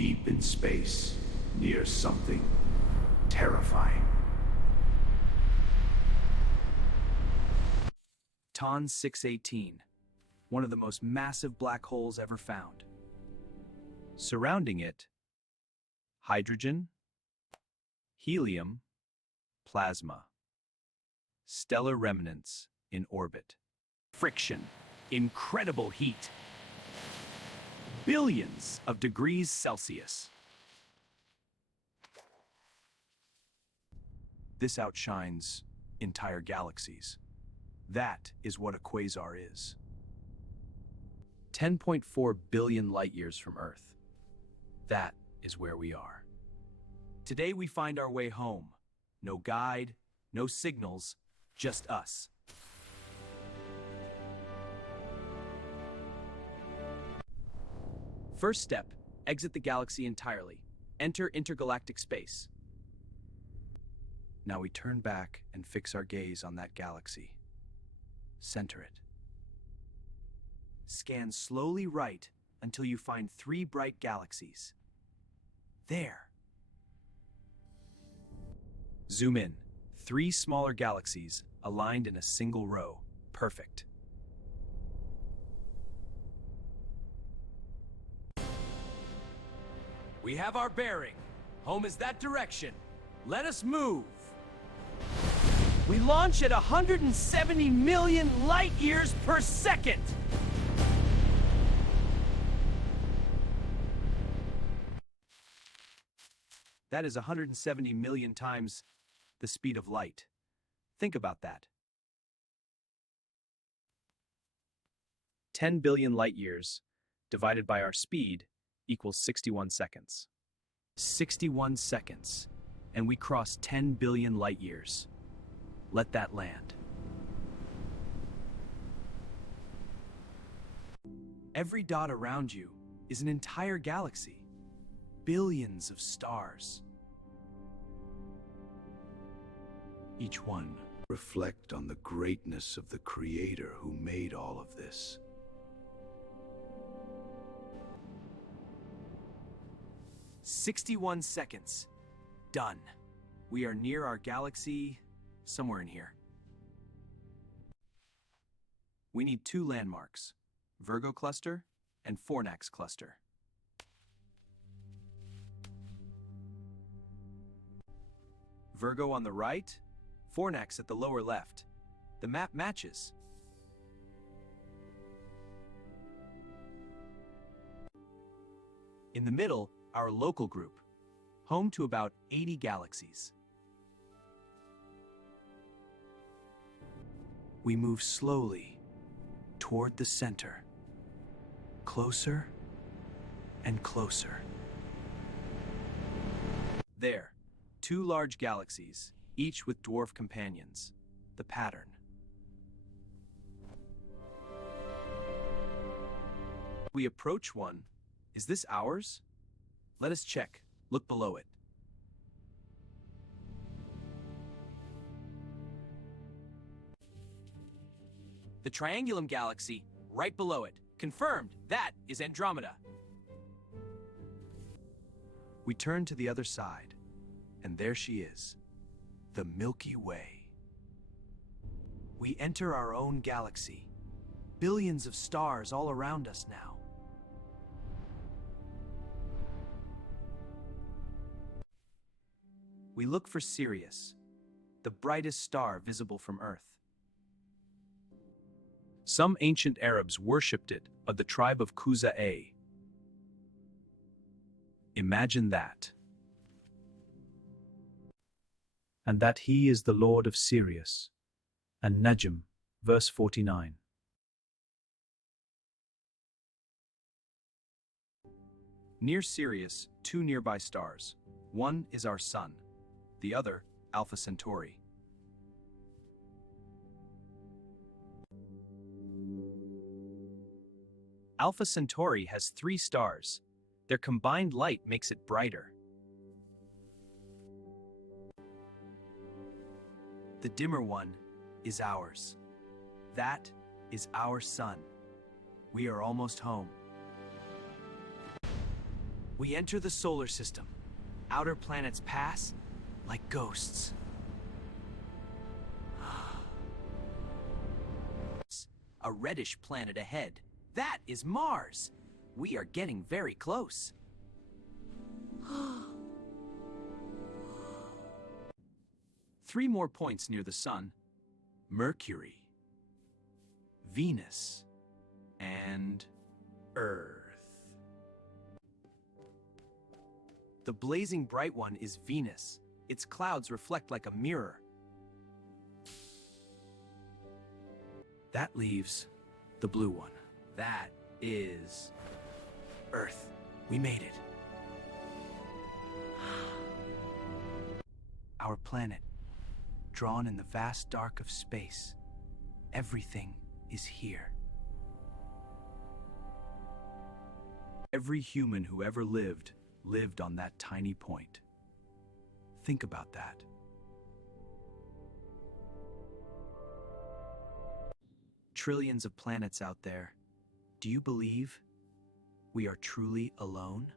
deep in space, near something terrifying. Ton 618, one of the most massive black holes ever found. Surrounding it, hydrogen, helium, plasma, stellar remnants in orbit. Friction, incredible heat, billions of degrees Celsius. This outshines entire galaxies. That is what a quasar is. 10.4 billion light-years from Earth. That is where we are. Today we find our way home. No guide, no signals, just us. First step, exit the galaxy entirely. Enter intergalactic space. Now we turn back and fix our gaze on that galaxy. Center it. Scan slowly right until you find 3 bright galaxies. There. Zoom in. 3 smaller galaxies aligned in a single row. Perfect. We have our bearing. Home is that direction. Let us move. We launch at 170 million light-years per second. That is 170 million times the speed of light. Think about that. 10 billion light-years divided by our speed equals 61 seconds. 61 seconds, and we cross 10 billion light-years. Let that land. Every dot around you is an entire galaxy. Billions of stars. Each one Reflect on the greatness of the Creator who made all of this. "61 seconds. Done. We are near our galaxy, somewhere in here. We need 2 landmarks, Virgo Cluster and Fornax Cluster. Virgo on the right, Fornax at the lower left. The map matches. In the middle, our local group, home to about 80 galaxies. We move slowly toward the center, closer and closer. There, 2 large galaxies, each with dwarf companions. The pattern. We approach one. Is this ours? Let us check. Look below it. The Triangulum galaxy, right below it. Confirmed, that is Andromeda. We turn to the other side, and there she is, the Milky Way. We enter our own galaxy. Billions of stars all around us now. We look for Sirius, the brightest star visible from Earth. Some ancient Arabs worshipped it, of the tribe of Khuza'ah. Imagine that. And that he is the Lord of Sirius. An-Najm, verse 49. Near Sirius, 2 nearby stars. One is our Sun, the other, Alpha Centauri. Alpha Centauri has 3 stars. Their combined light makes it brighter. The dimmer one is ours. That is our Sun. We are almost home. We enter the solar system. Outer planets pass like ghosts. A reddish planet ahead. That is Mars. We are getting very close. 3 more points near the Sun. Mercury, Venus, and Earth. The blazing bright one is Venus. Its clouds reflect like a mirror. That leaves the blue one. That is Earth. We made it. Our planet, drawn in the vast dark of space. Everything is here. Every human who ever lived on that tiny point. Think about that. Trillions of planets out there. Do you believe we are truly alone?